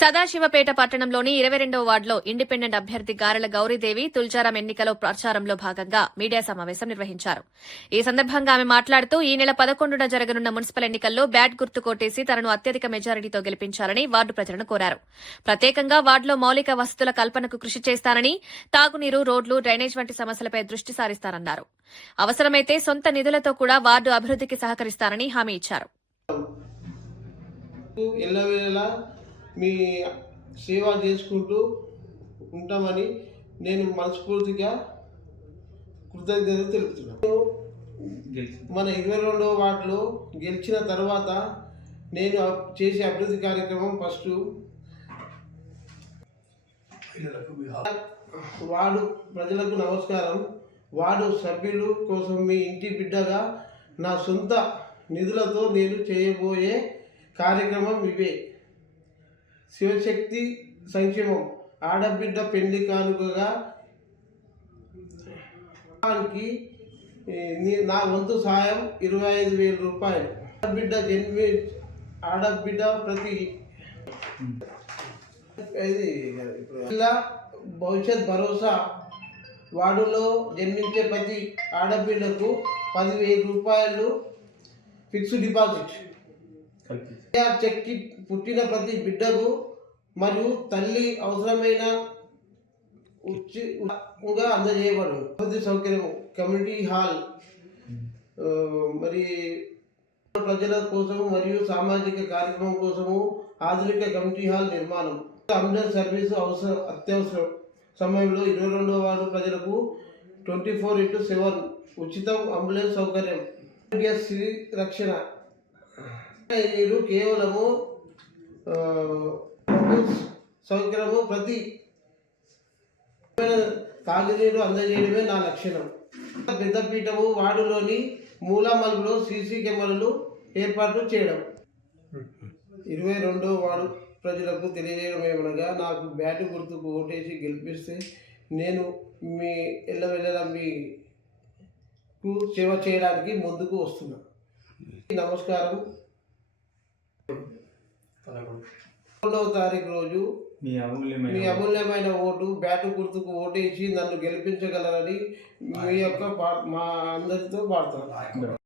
సదాశివపేట పట్టణంలోని 22వ వార్డులో ఇండిపెండెంట్ అభ్యర్థి గారెల గౌరీదేవి తుల్జారం ఎన్నికలో ప్రచారంలో భాగంగా మీడియా సమావేశం నిర్వహించారు. ఈ సందర్భంగా ఆమె మాట్లాడుతూ ఈ నెల 11న జరగనున్న మున్సిపల్ ఎన్నికల్లో బ్యాట్ గుర్తు కొట్టేసి తనను అత్యధిక మెజారిటీతో గెలిపించాలని వార్డు ప్రజలను కోరారు. ప్రత్యేకంగా వార్డులో మౌలిక వసతుల కల్పనకు కృషి చేస్తానని, తాగునీరు, రోడ్లు, డ్రైనేజ్ వంటి సమస్యలపై దృష్టి సారిస్తారన్నారు. అవసరమైతే సొంత నిధులతో కూడా వార్డు అభివృద్దికి సహకరిస్తారని హామీ ఇచ్చారు. మీ సేవ చేసుకుంటూ ఉంటామని నేను మనస్ఫూర్తిగా కృతజ్ఞతలు తెలుపుతున్నాను. మన 22వ వార్డులో గెలిచిన తర్వాత నేను చేసే అభివృద్ధి కార్యక్రమం ఫస్ట్ వార్డు ప్రజలకు నమస్కారం. వార్డు సభ్యులు కోసం మీ ఇంటి బిడ్డగా నా సొంత నిధులతో నేను చేయబోయే కార్యక్రమం ఇవే. శివశక్తి సంక్షేమం ఆడబిడ్డ పెళ్లి కానుకగా నా వంతు సాయం 25,000 రూపాయలు. ఆడబిడ్డ ప్రతి భవిష్యత్ భరోసా వార్డులో జన్మించే ప్రతి ఆడబిడ్డకు 10,000 రూపాయలు ఫిక్స్డ్ డిపాజిట్. చెక్కి పుట్టిన ప్రతి బిడ్డకు మరియు తల్లి అవసరమైన అందజేయబడు. అభివృద్ధి సౌకర్యం కమ్యూనిటీ హాల్ మరి ప్రజల కోసము మరియు సామాజిక కార్యక్రమం కోసము ఆధునిక కమ్యూనిటీ హాల్ నిర్మాణం. అంబులెన్స్ సర్వీసు అత్యవసరం సమయంలో 22వ వార్డు ప్రజలకు 24/7 ఉచితం అంబులెన్స్ సౌకర్యం. స్త్రీ రక్షణ నీరు కేవలము సౌకర్యము ప్రతి తాగునీరు అందజేయడమే నా లక్ష్యం. పెద్దపీఠము వార్డులోని మూలా మలుపులో సీసీ కెమెరాలు ఏర్పాటు చేయడం. 22వ వార్డు ప్రజలకు తెలియజేయడం ఏమనగా, నాకు బ్యాటు గుర్తుకు ఓటేసి గెలిపిస్తే నేను మీ ఎల్లవెల్లలా మీకు సేవ చేయడానికి ముందుకు వస్తున్నా. నమస్కారం. 11వ తారీఖు రోజు మీ అమూల్యమైన ఓటు బ్యాటు గుర్తుకు ఓటేసి నన్ను గెలిపించగలరని మీ యొక్క మా అందరితో పాడతాను.